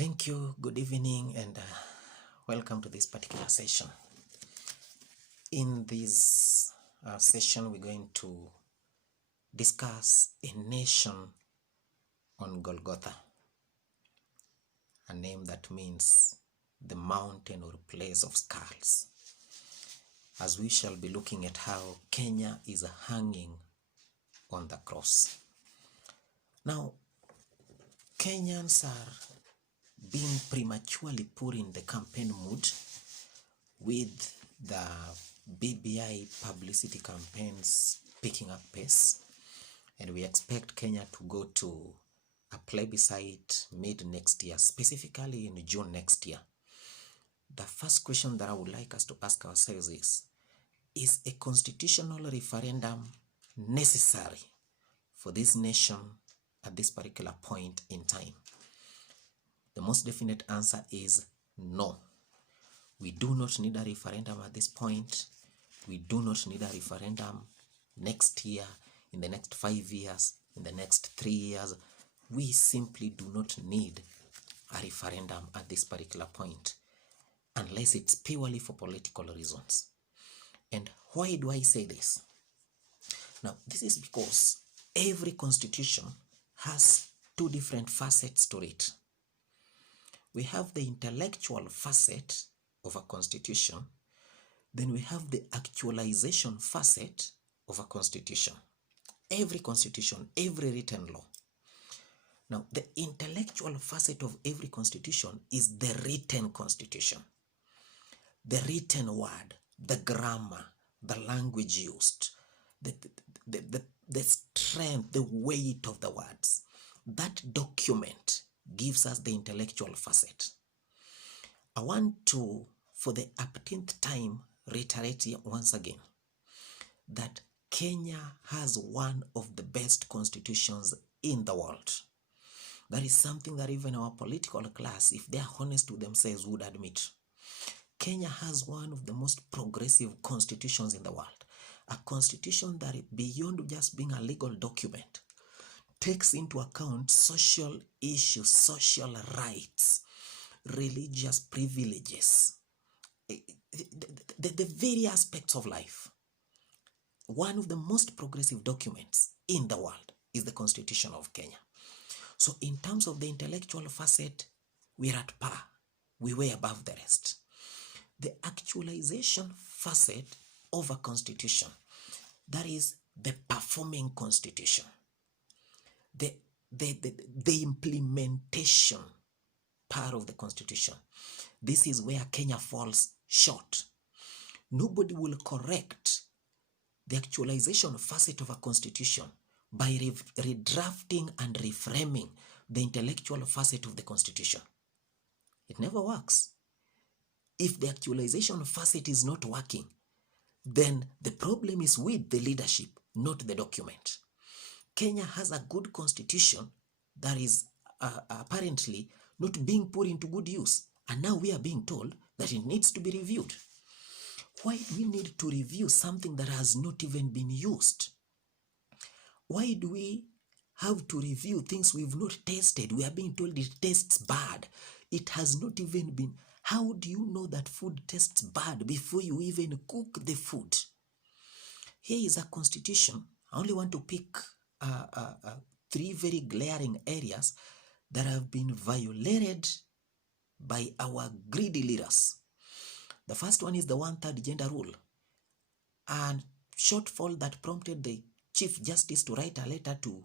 Thank you, good evening, and welcome to this particular session. In this session, we're going to discuss a nation on Golgotha, a name that means the mountain or place of skulls, as we shall be looking at how Kenya is hanging on the cross. Now, Kenyans are being prematurely put in the campaign mood with the BBI publicity campaigns picking up pace, and we expect Kenya to go to a plebiscite mid next year, specifically in June next year. The first question that I would like us to ask ourselves is a constitutional referendum necessary for this nation at this particular point in time? The most definite answer is no. We do not need a referendum at this point. We do not need a referendum next year, in the next 5 years, in the next 3 years. We simply do not need a referendum at this particular point, unless it's purely for political reasons. And why do I say this? Now, this is because every constitution has two different facets to it. We have the intellectual facet of a constitution, then we have the actualization facet of a constitution. Every constitution, every written law. Now, the intellectual facet of every constitution is the written constitution. The written word, the grammar, the language used, the strength, the weight of the words. That document gives us the intellectual facet. I want to, for the 18th time, reiterate once again that Kenya has one of the best constitutions in the world. That is something that even our political class, if they are honest with themselves, would admit. Kenya has one of the most progressive constitutions in the world. A constitution that, beyond just being a legal document, takes into account social issues, social rights, religious privileges, the very aspects of life. One of the most progressive documents in the world is the Constitution of Kenya. So in terms of the intellectual facet, we're at par. We were above the rest. The actualization facet of a constitution, that is the performing constitution. The implementation part of the constitution. This is where Kenya falls short. Nobody will correct the actualization facet of a constitution by redrafting and reframing the intellectual facet of the constitution. It never works. If the actualization facet is not working, then the problem is with the leadership, not the document. Kenya has a good constitution that is apparently not being put into good use. And now we are being told that it needs to be reviewed. Why do we need to review something that has not even been used? Why do we have to review things we've not tasted? We are being told it tastes bad. It has not even been. How do you know that food tastes bad before you even cook the food? Here is a constitution. I only want to pick 3 very glaring areas that have been violated by our greedy leaders. The first one is the 1/3 gender rule, and shortfall that prompted the Chief Justice to write a letter to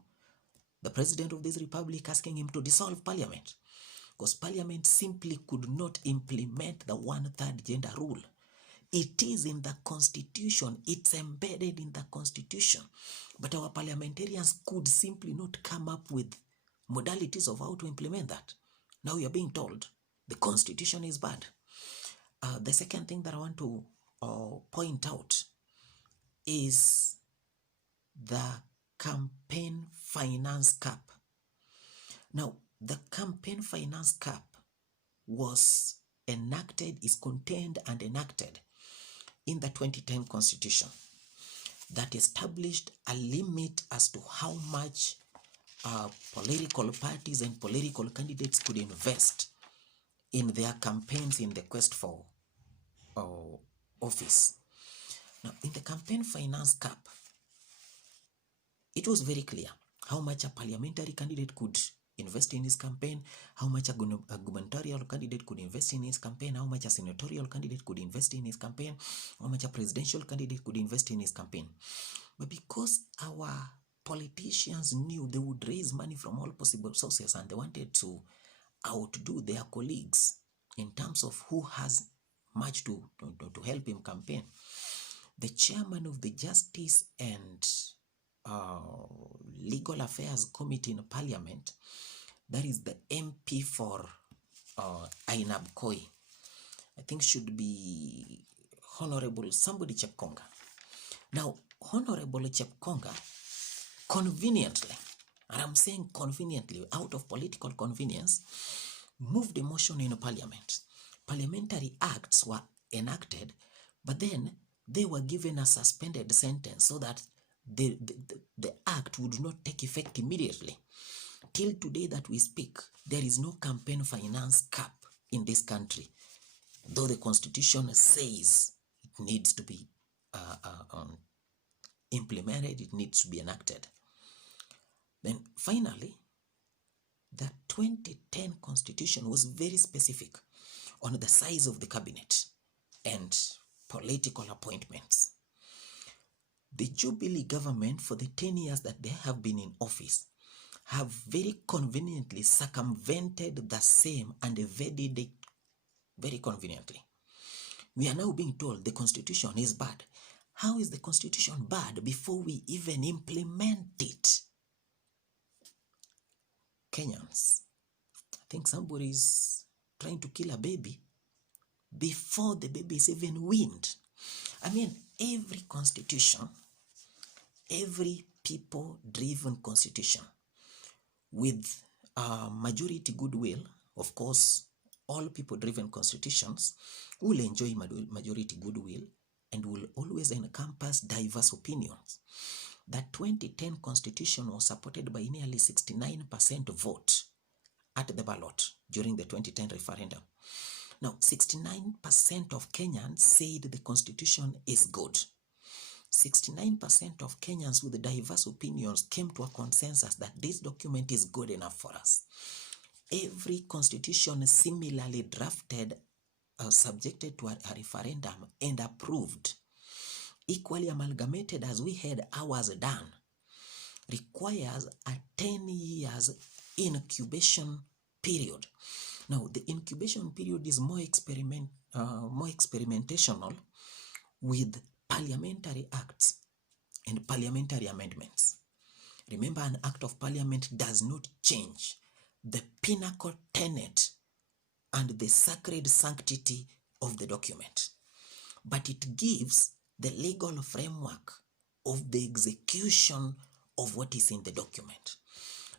the President of this Republic asking him to dissolve Parliament, because Parliament simply could not implement the 1/3 gender rule. It is in the Constitution, it's embedded in the Constitution, but our parliamentarians could simply not come up with modalities of how to implement that. Now we are being told the Constitution is bad. The second thing that I want to point out is the campaign finance cap. Now, the campaign finance cap was enacted, is contained and enacted in the 2010 Constitution that established a limit as to how much political parties and political candidates could invest in their campaigns in the quest for office. Now, in the campaign finance cap, it was very clear how much a parliamentary candidate could invest in his campaign, how much a gubernatorial candidate could invest in his campaign, how much a senatorial candidate could invest in his campaign, how much a presidential candidate could invest in his campaign. But because our politicians knew they would raise money from all possible sources and they wanted to outdo their colleagues in terms of who has much to help him campaign, the chairman of the Justice and Legal Affairs Committee in Parliament, that is the MP for Ainab Koi, I think should be Honorable somebody Chepkonga. Now, Honorable Chepkonga conveniently, and I'm saying conveniently, out of political convenience, moved a motion in Parliament. Parliamentary acts were enacted, but then they were given a suspended sentence so that the act would not take effect immediately. Till today that we speak, there is no campaign finance cap in this country, though the Constitution says it needs to be implemented, it needs to be enacted. Then finally, the 2010 Constitution was very specific on the size of the cabinet and political appointments. The Jubilee government, for the 10 years that they have been in office, have very conveniently circumvented the same and evaded it very conveniently. We are now being told the Constitution is bad. How is the Constitution bad before we even implement it? Kenyans, I think somebody is trying to kill a baby before the baby is even weaned. I mean, every constitution, every people-driven constitution with majority goodwill, of course, all people-driven constitutions will enjoy majority goodwill and will always encompass diverse opinions. The 2010 Constitution was supported by nearly 69% vote at the ballot during the 2010 referendum. Now, 69% of Kenyans said the Constitution is good. 69% of Kenyans with diverse opinions came to a consensus that this document is good enough for us. Every constitution similarly drafted, subjected to a referendum and approved, equally amalgamated as we had ours done, requires a 10 years incubation period. Now, the incubation period is more experimentational with parliamentary acts and parliamentary amendments. Remember, an act of parliament does not change the pinnacle tenet and the sacred sanctity of the document, but it gives the legal framework of the execution of what is in the document.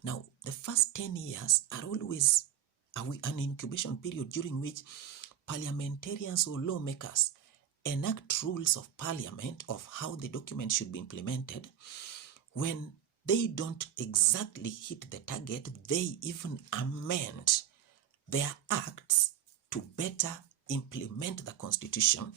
Now, the first 10 years are always an incubation period during which parliamentarians or lawmakers enact rules of parliament of how the document should be implemented. When they don't exactly hit the target, they even amend their acts to better implement the Constitution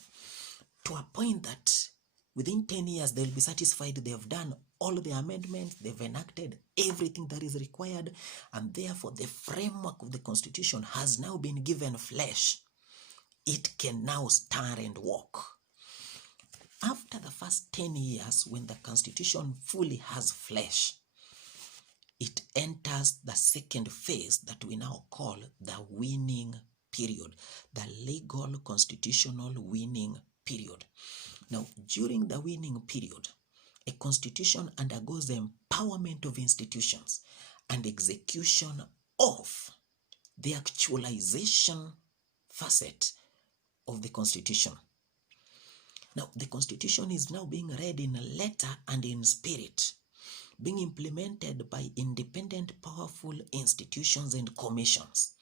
to a point that within 10 years they'll be satisfied they have done all the amendments, they've enacted everything that is required, and therefore the framework of the Constitution has now been given flesh. It can now stand and walk. After the first 10 years, when the Constitution fully has flesh, it enters the second phase that we now call the weaning period, the legal constitutional weaning period. Now, during the weaning period, a constitution undergoes the empowerment of institutions and execution of the actualization facet of the Constitution. Now, the Constitution is now being read in letter and in spirit, being implemented by independent, powerful institutions and commissions,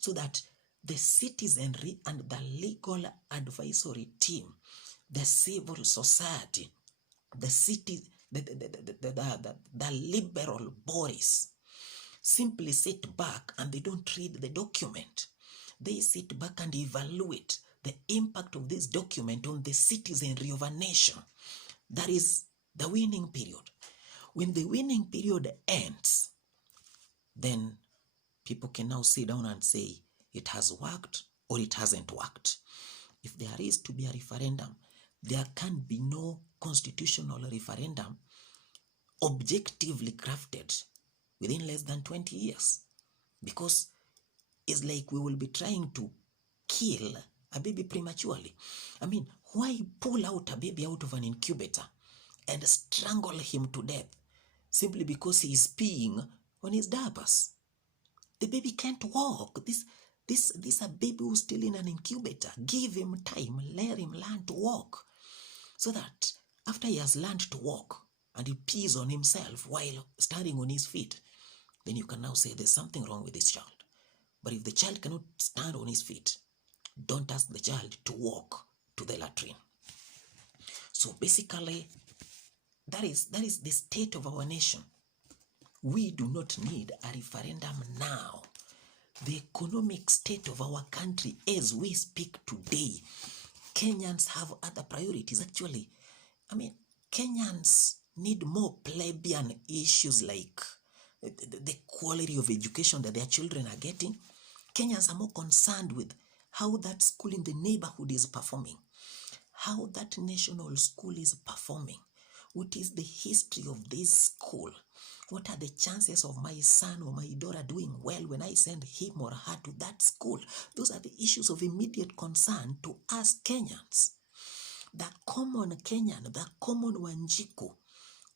so that the citizenry and the legal advisory team, the civil society, the liberal bodies simply sit back and they don't read the document. they sit back and evaluate the impact of this document on the citizenry of a nation. That is the winning period. When the winning period ends, then people can now sit down and say it has worked or it hasn't worked. If there is to be a referendum, there can be no constitutional referendum objectively crafted within less than 20 years. Because it's like we will be trying to kill a baby prematurely. I mean, why pull out a baby out of an incubator and strangle him to death simply because he is peeing on his diapers? The baby can't walk. This a baby who's still in an incubator. Give him time, let him learn to walk, so that after he has learned to walk and he pees on himself while standing on his feet, then you can now say there's something wrong with this child. But if the child cannot stand on his feet, don't ask the child to walk to the latrine. So basically, that is the state of our nation. We do not need a referendum now. The economic state of our country as we speak today, Kenyans have other priorities. Actually, I mean, Kenyans need more plebeian issues like the quality of education that their children are getting. Kenyans are more concerned with how that school in the neighborhood is performing, how that national school is performing. What is the history of this school? What are the chances of my son or my daughter doing well when I send him or her to that school? Those are the issues of immediate concern to us Kenyans. The common Kenyan, the common Wanjiku,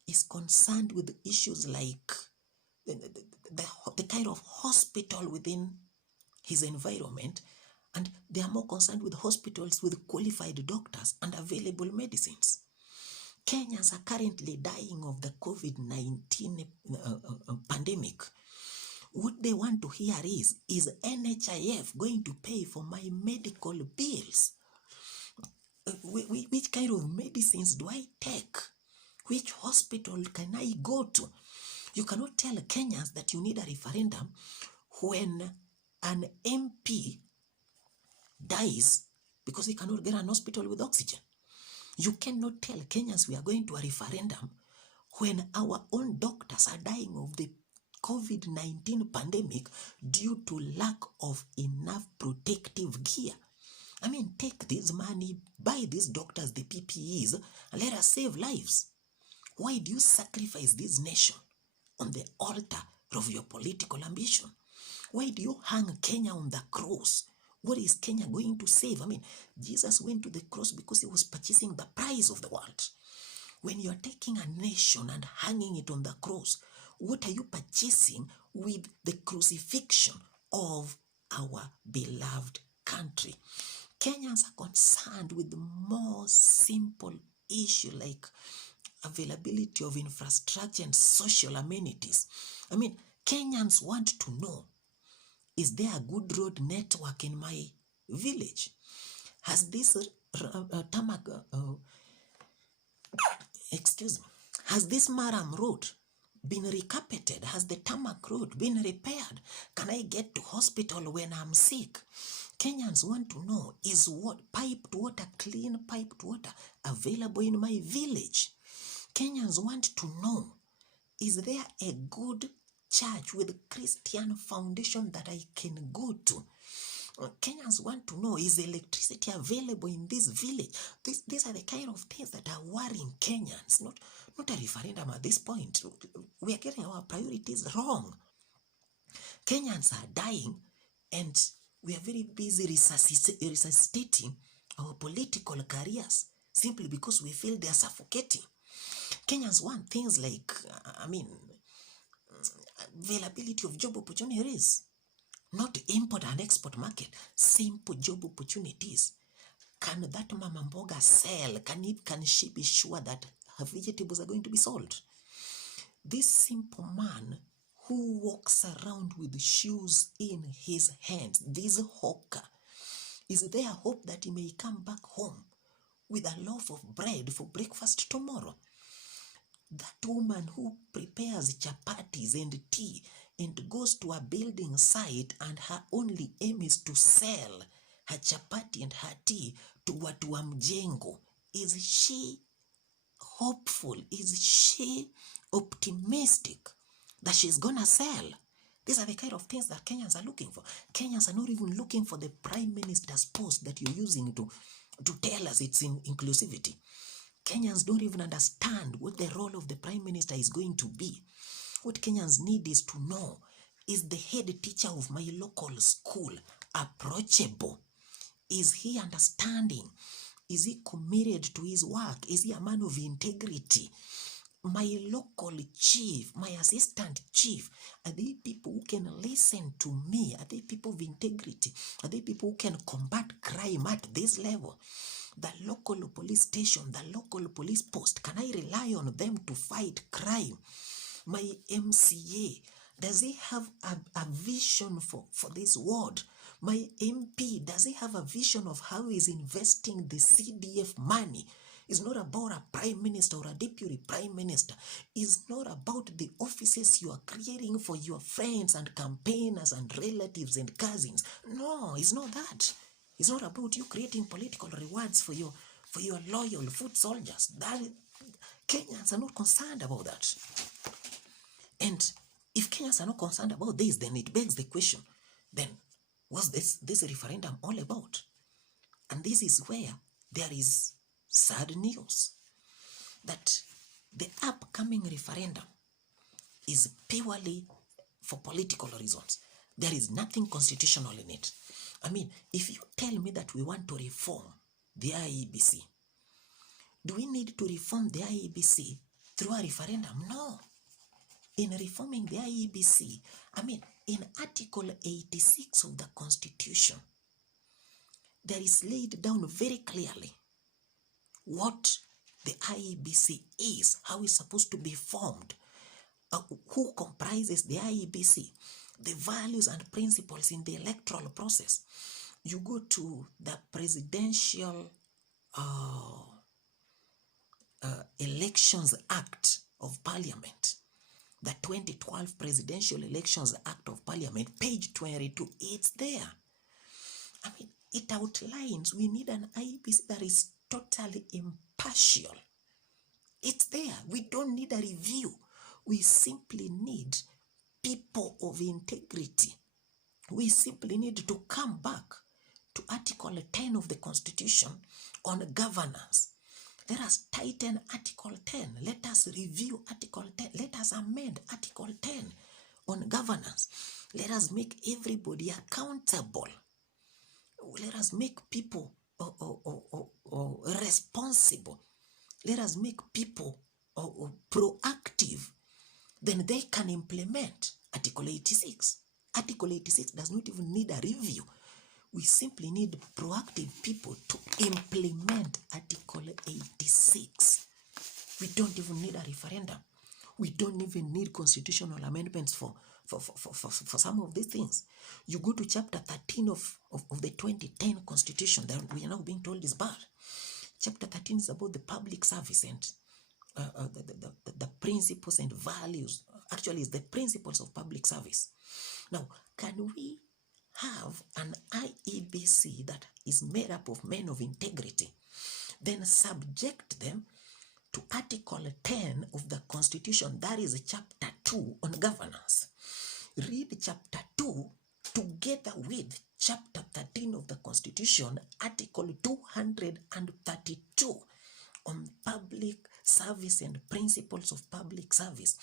is concerned with issues like the kind of hospital within his environment, and they are more concerned with hospitals with qualified doctors and available medicines. Kenyans are currently dying of the COVID-19 pandemic. What they want to hear is NHIF going to pay for my medical bills? Which kind of medicines do I take? Which hospital can I go to? You cannot tell Kenyans that you need a referendum when an MP dies because he cannot get an hospital with oxygen. You cannot tell Kenyans we are going to a referendum when our own doctors are dying of the COVID-19 pandemic due to lack of enough protective gear. I mean, take this money, buy these doctors the PPEs, and let us save lives. Why do you sacrifice this nation on the altar of your political ambition? Why do you hang Kenya on the cross? What is Kenya going to save? I mean, Jesus went to the cross because he was purchasing the prize of the world. When you're taking a nation and hanging it on the cross, what are you purchasing with the crucifixion of our beloved country? Kenyans are concerned with more simple issue like availability of infrastructure and social amenities. I mean, Kenyans want to know, is there a good road network in my village? Has this has this Maram road been recarpeted? Has the tarmac road been repaired? Can I get to hospital when I'm sick? Kenyans want to know, is what piped water, clean piped water available in my village? Kenyans want to know, is there a good church with Christian foundation that I can go to? Kenyans want to know, is electricity available in this village? These are the kind of things that are worrying Kenyans, not a referendum at this point. We are getting our priorities wrong. Kenyans are dying and we are very busy resuscitating our political careers simply because we feel they are suffocating. Kenyans want things like, availability of job opportunities, not import and export market, simple job opportunities. Can that mama mboga sell? Can she be sure that her vegetables are going to be sold? This simple man who walks around with shoes in his hands, this hawker, is there hope that he may come back home with a loaf of bread for breakfast tomorrow? That woman who prepares chapatis and tea and goes to a building site and her only aim is to sell her chapati and her tea to watu wa mjengo, is she hopeful? Is she optimistic that she's gonna sell? These are the kind of things that Kenyans are looking for. Kenyans are not even looking for the prime minister's post that you're using to tell us it's in inclusivity. Kenyans don't even understand what the role of the prime minister is going to be. What Kenyans need is to know, is the head teacher of my local school approachable? Is he understanding? Is he committed to his work? Is he a man of integrity? My local chief, my assistant chief, are they people who can listen to me? Are they people of integrity? Are they people who can combat crime at this level? The local police station, the local police post, can I rely on them to fight crime? My MCA, does he have a vision for this ward? My MP, does he have a vision of how he's investing the CDF money? It's not about a prime minister or a deputy prime minister. It's not about the offices you are creating for your friends and campaigners and relatives and cousins. No, it's not that. It's not about you creating political rewards for your loyal foot soldiers. That Kenyans are not concerned about that. And if Kenyans are not concerned about this, then it begs the question, then what's this referendum all about? And this is where there is sad news, that the upcoming referendum is purely for political reasons. There is nothing constitutional in it. I mean, if you tell me that we want to reform the IEBC, do we need to reform the IEBC through a referendum? No. In reforming the IEBC, I mean, in Article 86 of the Constitution, there is laid down very clearly what the IEBC is, how it's supposed to be formed, who comprises the IEBC, the values and principles in the electoral process. You go to the Presidential Elections Act of Parliament, the 2012 Presidential Elections Act of Parliament, page 22, it's there. I mean, it outlines we need an IEBC that is totally impartial. It's there. We don't need a review. We simply need people of integrity. We simply need to come back to Article 10 of the Constitution on governance. Let us tighten Article 10. Let us review Article 10. Let us amend Article 10 on governance. Let us make everybody accountable. Let us make people responsible. Let us make people proactive. Then they can implement Article 86. Article 86 does not even need a review. We simply need proactive people to implement Article 86. We don't even need a referendum. We don't even need constitutional amendments for some of these things. You go to chapter 13 of the 2010 Constitution that we are now being told is bad. Chapter 13 is about the public service and the principles and values. Actually, it's the principles of public service. Now, can we have an IEBC that is made up of men of integrity, then subject them to Article 10 of the Constitution, that is chapter 2 on governance? Read chapter 2 together with chapter 13 of the Constitution, Article 232 on public service and principles of public service.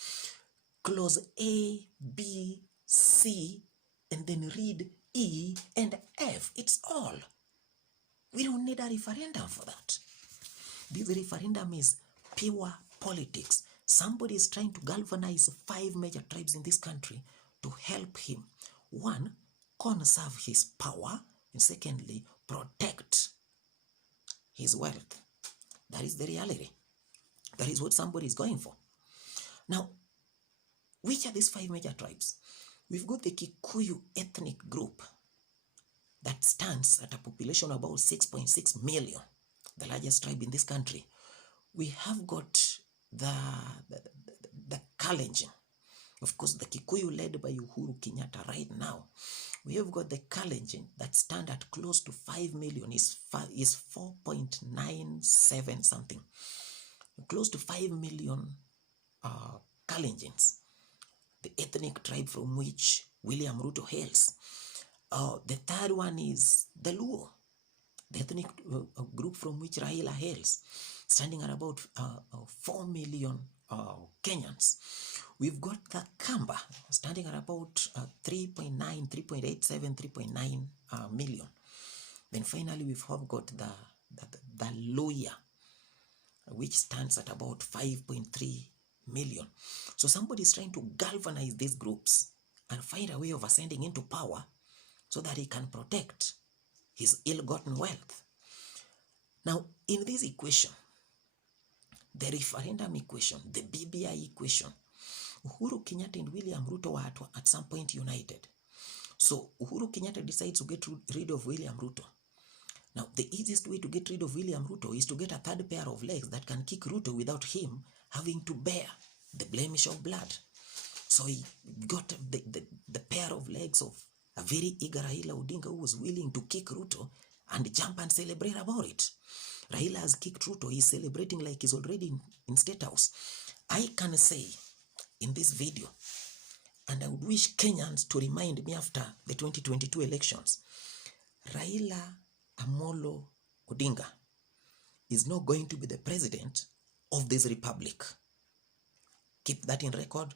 Clause A, B, C, and then read E and F. It's all. We don't need a referendum for that. This referendum is pure politics. Somebody is trying to galvanize 5 major tribes in this country to help him. 1, conserve his power, and secondly, protect his wealth. That is the reality. That is what somebody is going for. Now, which are these 5 major tribes? We've got the Kikuyu ethnic group that stands at a population of about 6.6 million, the largest tribe in this country. We have got the Kalenjin, Of course, the Kikuyu led by Uhuru Kenyatta right now, we have got the Kalenjin that stand at close to 5 million, is 4.97 something, close to 5 million Kalenjins, the ethnic tribe from which William Ruto hails. The third one is the Luo, the ethnic group from which Raila hails, standing at about 4 million Kenyans. We've got the Kamba, standing at about 3.9, 3.87, 3.9 million. Then finally, we've got the Loya, which stands at about 5.3 million. So somebody is trying to galvanize these groups and find a way of ascending into power so that he can protect his ill-gotten wealth. Now, in this equation, the referendum equation, the BBI equation, Uhuru Kenyatta and William Ruto were at some point united. So Uhuru Kenyatta decides to get rid of William Ruto. Now, the easiest way to get rid of William Ruto is to get a third pair of legs that can kick Ruto without him having to bear the blemish of blood. So he got the pair of legs of a very eager Raila Odinga who was willing to kick Ruto and jump and celebrate about it. Raila has kicked Ruto. He's celebrating like he's already in State House. I can say in this video, and I would wish Kenyans to remind me after the 2022 elections, Raila Amolo Odinga is not going to be the president of this republic. Keep that in record.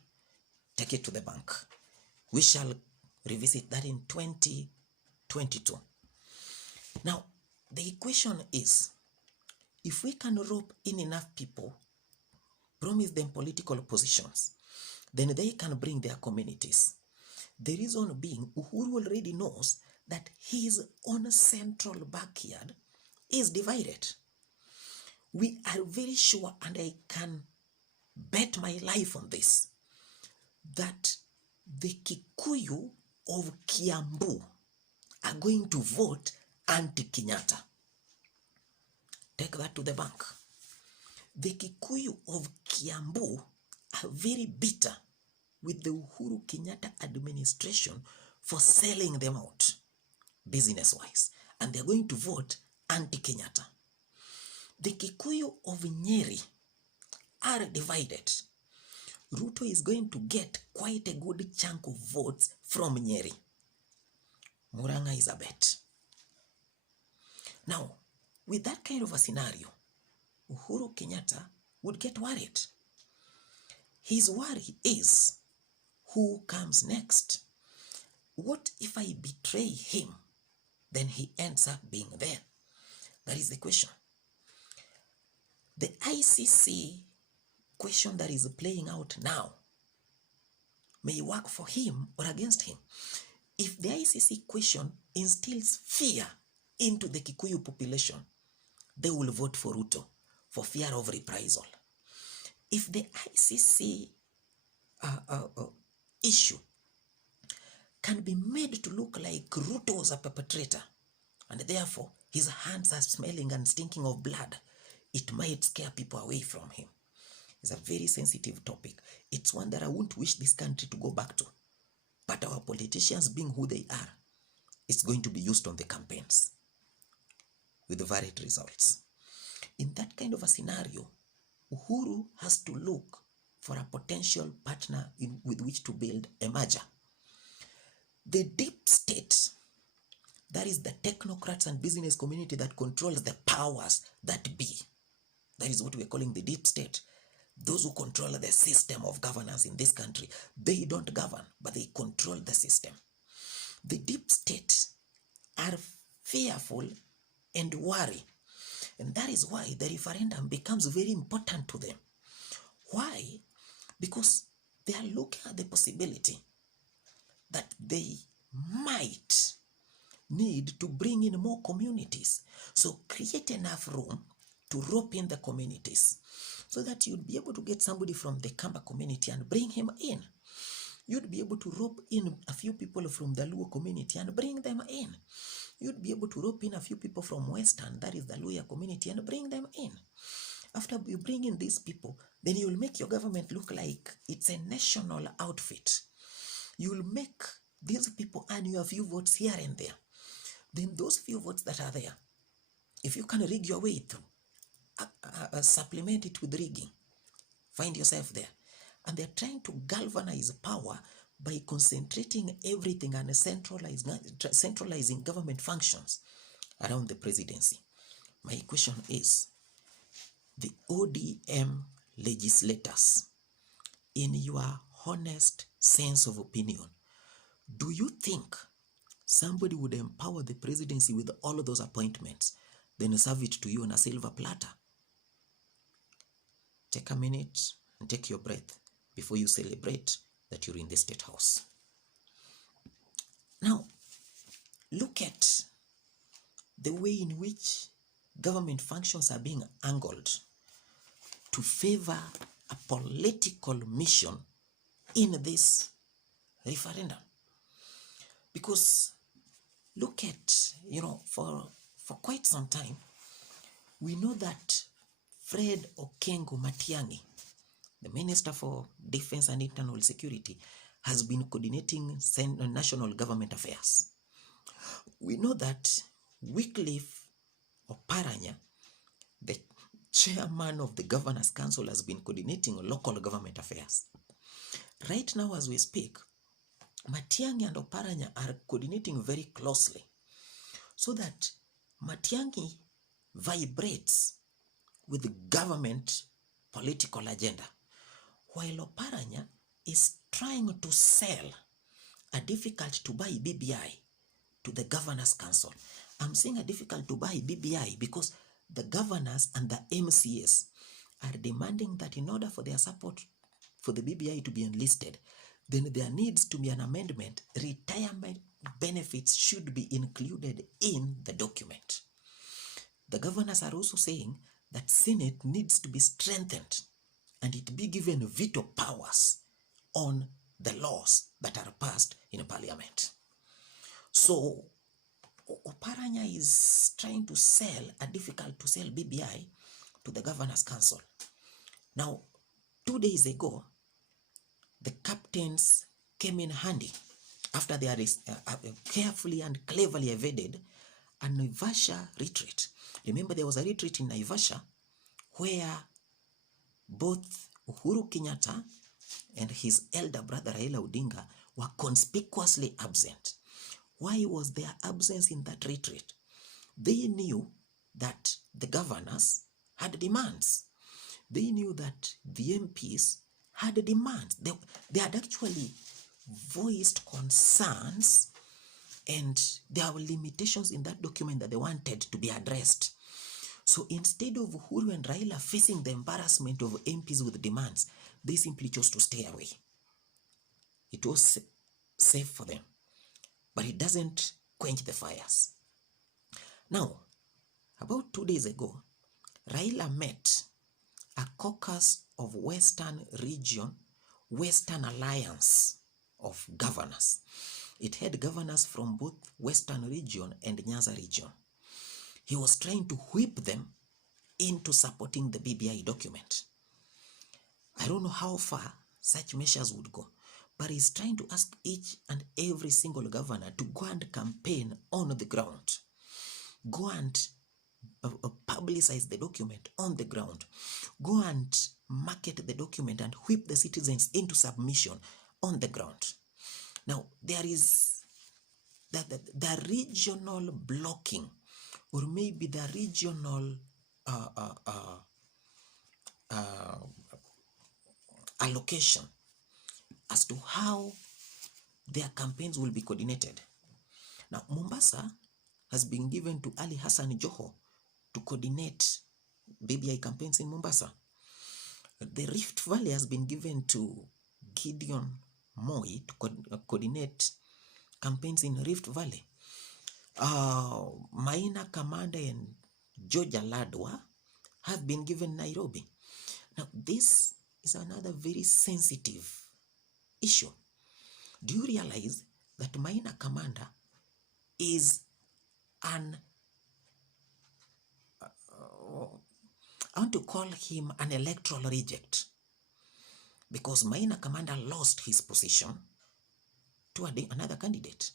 Take it to the bank. We shall revisit that in 2022. Now, the equation is, if we can rope in enough people, promise them political positions, then they can bring their communities. The reason being, Uhuru already knows that his own central backyard is divided. We are very sure, and I can bet my life on this, that the Kikuyu of Kiambu are going to vote anti-Kenyatta. Take that to the bank. The Kikuyu of Kiambu are very bitter with the Uhuru Kenyatta administration for selling them out business-wise, and they're going to vote anti-Kenyatta. The Kikuyu of Nyeri are divided. Ruto is going to get quite a good chunk of votes from Nyeri. Muranga is a bet. Now, with that kind of a scenario, Uhuru Kenyatta would get worried. His worry is, who comes next? What if I betray him? Then he ends up being there. That is the question. The ICC question that is playing out now may work for him or against him. If the ICC question instills fear into the Kikuyu population, they will vote for Ruto for fear of reprisal. If the ICC issue can be made to look like Ruto was a perpetrator, and therefore his hands are smelling and stinking of blood, it might scare people away from him. It's a very sensitive topic. It's one that I won't wish this country to go back to. But our politicians, being who they are, it's going to be used on the campaigns with varied results. In that kind of a scenario, Uhuru has to look for a potential partner with which to build a merger. The deep state, that is the technocrats and business community that controls the powers that be. That is what we're calling the deep state. Those who control the system of governance in this country, they don't govern, but they control the system. The deep state are fearful and worry. And that is why the referendum becomes very important to them. Why? Because they are looking at the possibility that they might need to bring in more communities. So create enough room to rope in the communities so that you'd be able to get somebody from the Kamba community and bring him in. You'd be able to rope in a few people from the Luo community and bring them in. You'd be able to rope in a few people from Western, that is the Luya community, and bring them in. After you bring in these people, then you will make your government look like it's a national outfit. You will make these people earn you a few votes here and there. Then those few votes that are there, if you can rig your way through, supplement it with rigging, find yourself there. And they're trying to galvanize power by concentrating everything and centralizing government functions around the presidency. My question is, the ODM legislators, in your honest sense of opinion, do you think somebody would empower the presidency with all of those appointments, then serve it to you on a silver platter? Take a minute and take your breath before you celebrate that you're in the State House. Now, look at the way in which government functions are being angled to favor a political mission in this referendum. Because look at, for quite some time, we know that Fred Okengo Matiang'i, the Minister for Defense and Internal Security, has been coordinating national government affairs. We know that Wycliffe Oparanya, the chairman of the Governor's Council, has been coordinating local government affairs. Right now, as we speak, Matiang'i and Oparanya are coordinating very closely so that Matiang'i vibrates with the government political agenda, while Oparanya is trying to sell a difficult-to-buy BBI to the Governor's Council. I'm saying a difficult-to-buy BBI because the governors and the MCAs are demanding that in order for their support for the BBI to be enlisted, then there needs to be an amendment. Retirement benefits should be included in the document. The governors are also saying that Senate needs to be strengthened and it be given veto powers on the laws that are passed in Parliament. So Oparanya is trying to sell a difficult-to-sell BBI to the Governor's Council. Now, 2 days ago, the captains came in handy after they had carefully and cleverly evaded a Naivasha retreat. Remember, there was a retreat in Naivasha where both Uhuru Kenyatta and his elder brother Raila Odinga were conspicuously absent. Why was their absence in that retreat? They knew that the governors had demands. They knew that the MPs had demands. They had actually voiced concerns, and there were limitations in that document that they wanted to be addressed. So instead of Uhuru and Raila facing the embarrassment of MPs with demands, they simply chose to stay away. It was safe for them, but it doesn't quench the fires. Now, about 2 days ago, Raila met a caucus of Western Alliance of governors. It had governors from both Western region and Nyanza region. He was trying to whip them into supporting the BBI document. I don't know how far such measures would go, but he's trying to ask each and every single governor to go and campaign on the ground. Go and publicize the document on the ground. Go and market the document and whip the citizens into submission on the ground. Now, there is the regional blocking, or maybe the regional allocation as to how their campaigns will be coordinated. Now, Mombasa has been given to Ali Hassan Joho to coordinate BBI campaigns in Mombasa. The Rift Valley has been given to Gideon Moi to coordinate campaigns in Rift Valley. Maina Kamanda and Georgia Ladwa have been given Nairobi. Now, this is another very sensitive issue. Do you realize that Maina Kamanda is an I want to call him an electoral reject because Maina Commander lost his position to another candidate.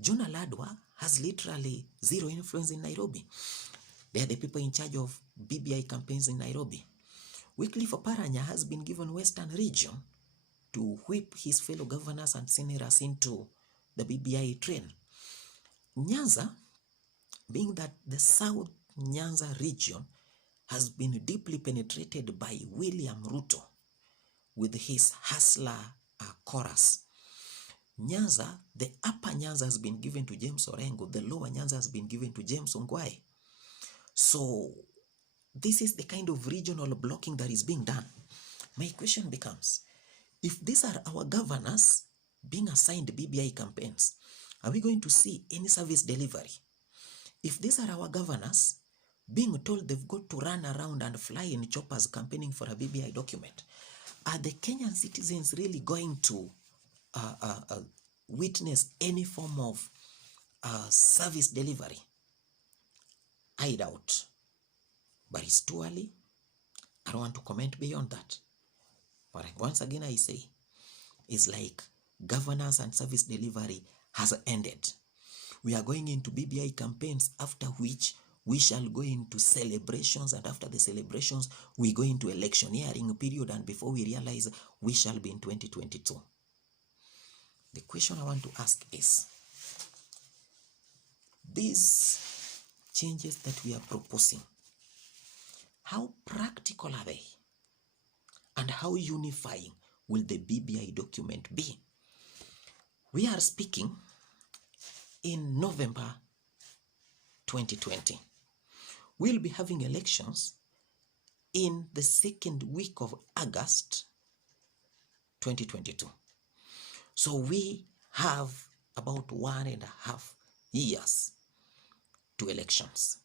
John Aladwa has literally zero influence in Nairobi. They are the people in charge of BBI campaigns in Nairobi. Wycliffe Oparanya has been given Western region to whip his fellow governors and senators into the BBI train. Nyanza, being that the South Nyanza region has been deeply penetrated by William Ruto with his hustler chorus. Nyanza, the upper Nyanza has been given to James Orengo, the lower Nyanza has been given to James Ongwae. So this is the kind of regional blocking that is being done. My question becomes, if these are our governors being assigned BBI campaigns, are we going to see any service delivery? If these are our governors being told they've got to run around and fly in choppers campaigning for a BBI document, are the Kenyan citizens really going to witness any form of service delivery? I doubt. But it's too early. I don't want to comment beyond that. But once again I say, it's like governance and service delivery has ended. We are going into BBI campaigns, after which we shall go into celebrations, and after the celebrations we go into electioneering period, and before we realize we shall be in 2022. The question I want to ask is, these changes that we are proposing, how practical are they? And how unifying will the BBI document be? We are speaking in November 2020. We'll be having elections in the second week of August 2022. So we have about 1.5 years to elections.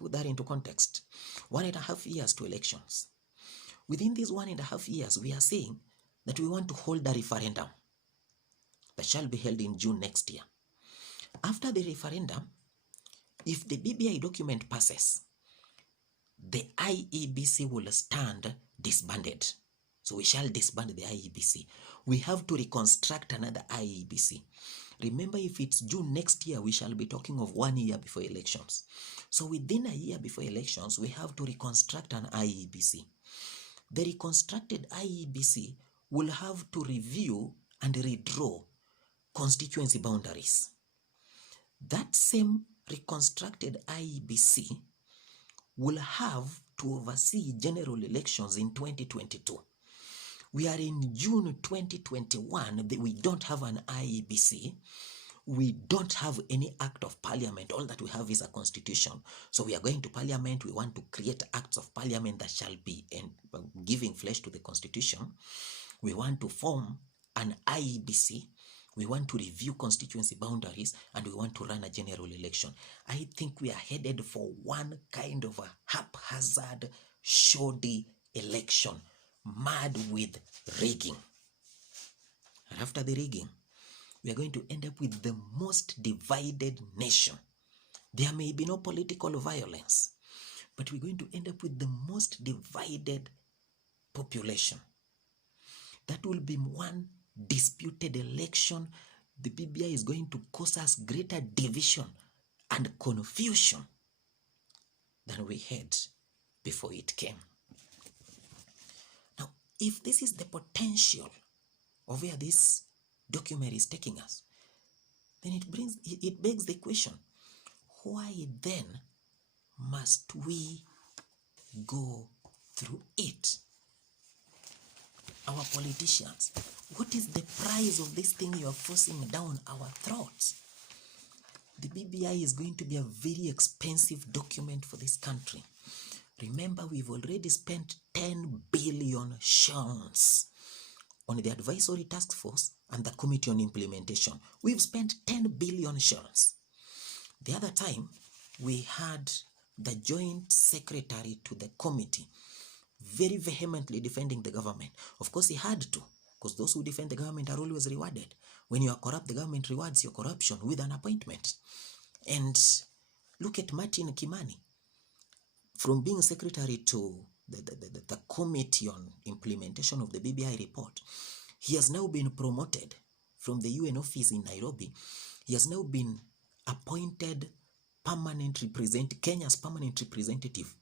Put that into context. 1.5 years to elections. Within these 1.5 years, we are saying that we want to hold a referendum that shall be held in June next year. After the referendum, if the BBI document passes, the IEBC will stand disbanded. So we shall disband the IEBC. We have to reconstruct another IEBC. Remember, if it's June next year, we shall be talking of 1 year before elections. So within a year before elections, we have to reconstruct an IEBC. The reconstructed IEBC will have to review and redraw constituency boundaries. That same reconstructed IEBC will have to oversee general elections in 2022. We are in June 2021. We don't have an IEBC. We don't have any act of parliament. All that we have is a constitution. So we are going to parliament. We want to create acts of parliament that shall be giving flesh to the constitution. We want to form an IEBC. We want to review constituency boundaries, and we want to run a general election. I think we are headed for one kind of a haphazard, shoddy election, mad with rigging. And after the rigging, we are going to end up with the most divided nation. There may be no political violence, but we're going to end up with the most divided population. That will be one disputed election. The BBI is going to cause us greater division and confusion than we had before it came. Now, if this is the potential of where this document is taking us, then it begs the question, why then must we go through it? Our politicians, what is the price of this thing you are forcing down our throats? The BBI is going to be a very expensive document for this country. Remember, we've already spent 10 billion shillings on the advisory task force and the committee on implementation. We've spent 10 billion shillings. The other time, we had the joint secretary to the committee very vehemently defending the government. Of course, he had to, because those who defend the government are always rewarded. When you are corrupt, the government rewards your corruption with an appointment. And Look at Martin Kimani. From being secretary to the committee on implementation of the BBI report, he has now been promoted from the UN office in Nairobi. He has now been appointed Kenya's permanent representative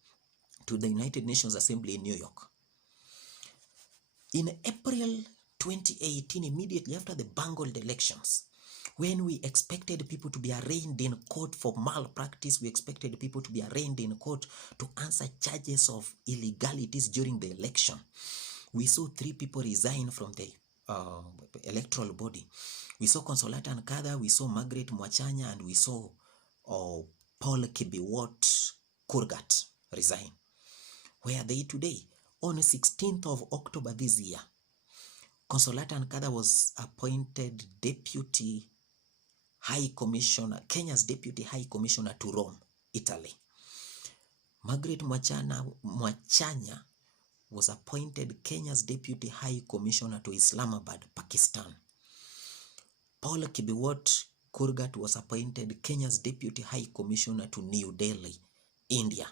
to the United Nations Assembly in New York. In April 2018, immediately after the bungled elections, when we expected people to be arraigned in court for malpractice, we expected people to be arraigned in court to answer charges of illegalities during the election, we saw 3 people resign from the electoral body. We saw Consolata Nkadha, we saw Margaret Mwachanya, and we saw Paul Kibiwot Kurgat resign. Where are they today? On the 16th of October this year, Consolata Nkadha was appointed Deputy High Commissioner, Kenya's Deputy High Commissioner to Rome, Italy. Margaret Mwachanya was appointed Kenya's Deputy High Commissioner to Islamabad, Pakistan. Paul Kibiwot Kurgat was appointed Kenya's Deputy High Commissioner to New Delhi, India.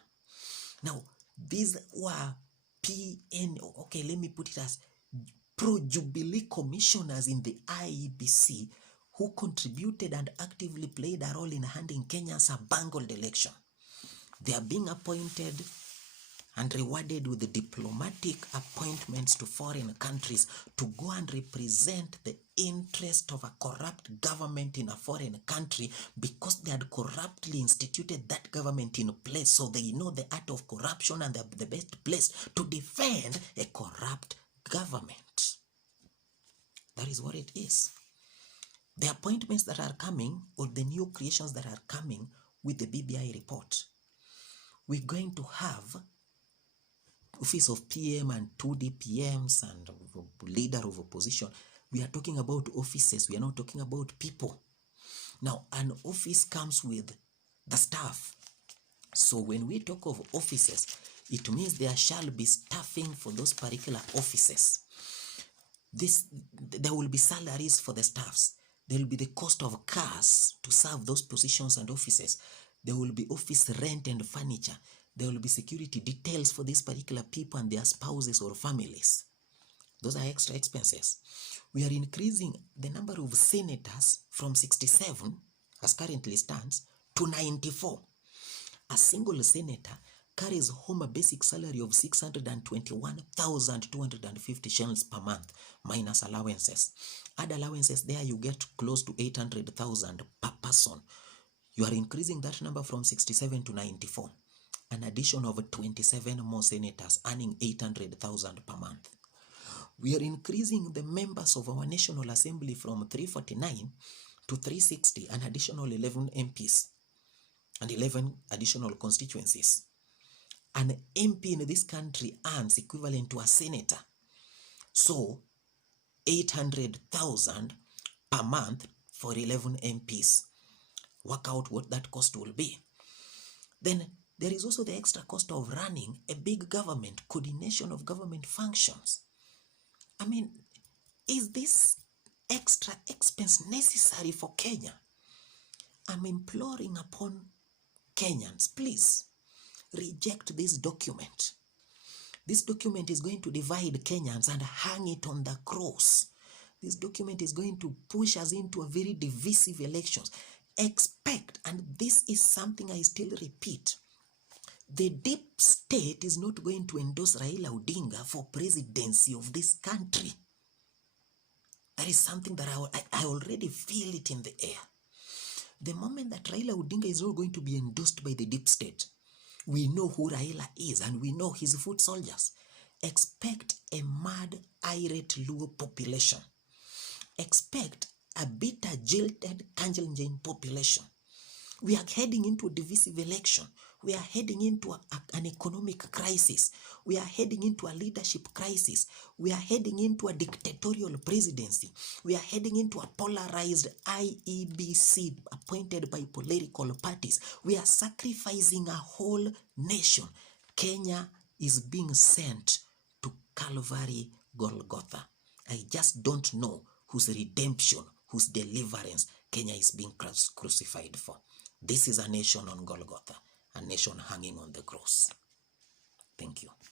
Now, these were okay, let me put it as pro-Jubilee commissioners in the IEBC who contributed and actively played a role in handing Kenya's a bungled election. They are being appointed and rewarded with the diplomatic appointments to foreign countries to go and represent the interest of a corrupt government in a foreign country because they had corruptly instituted that government in place, so they know the art of corruption and they're the best place to defend a corrupt government. That is what it is. The appointments that are coming, or the new creations that are coming with the BBI report, we're going to have office of PM and 2 DPMs and leader of opposition. We are talking about offices. We are not talking about people. Now, an office comes with the staff. So when we talk of offices, it means there shall be staffing for those particular offices. There will be salaries for the staffs. There will be the cost of cars to serve those positions and offices. There will be office rent and furniture. There will be security details for these particular people and their spouses or families. Those are extra expenses. We are increasing the number of senators from 67, as currently stands, to 94. A single senator carries home a basic salary of 621,250 shillings per month, minus allowances. Add allowances there, you get close to 800,000 per person. You are increasing that number from 67 to 94. An addition of 27 more senators earning 800,000 per month. We are increasing the members of our National Assembly from 349 to 360, an additional 11 MPs and 11 additional constituencies. An MP in this country earns equivalent to a senator. So 800,000 per month for 11 MPs. Work out what that cost will be. Then there is also the extra cost of running a big government, coordination of government functions. I mean, is this extra expense necessary for Kenya? I'm imploring upon Kenyans, please reject this document. This document is going to divide Kenyans and hang it on the cross. This document is going to push us into a very divisive elections. Expect, and this is something I still repeat, the deep state is not going to endorse Raila Odinga for presidency of this country. That is something that I already feel it in the air. The moment that Raila Odinga is not going to be endorsed by the deep state, we know who Raila is and we know his foot soldiers. Expect a mad, irate Luo population. Expect a bitter, jilted Kanjelenjin population. We are heading into a divisive election. We are heading into an economic crisis. We are heading into a leadership crisis. We are heading into a dictatorial presidency. We are heading into a polarized IEBC appointed by political parties. We are sacrificing a whole nation. Kenya is being sent to Calvary, Golgotha. I just don't know whose redemption, whose deliverance Kenya is being crucified for. This is a nation on Golgotha, a nation hanging on the cross. Thank you.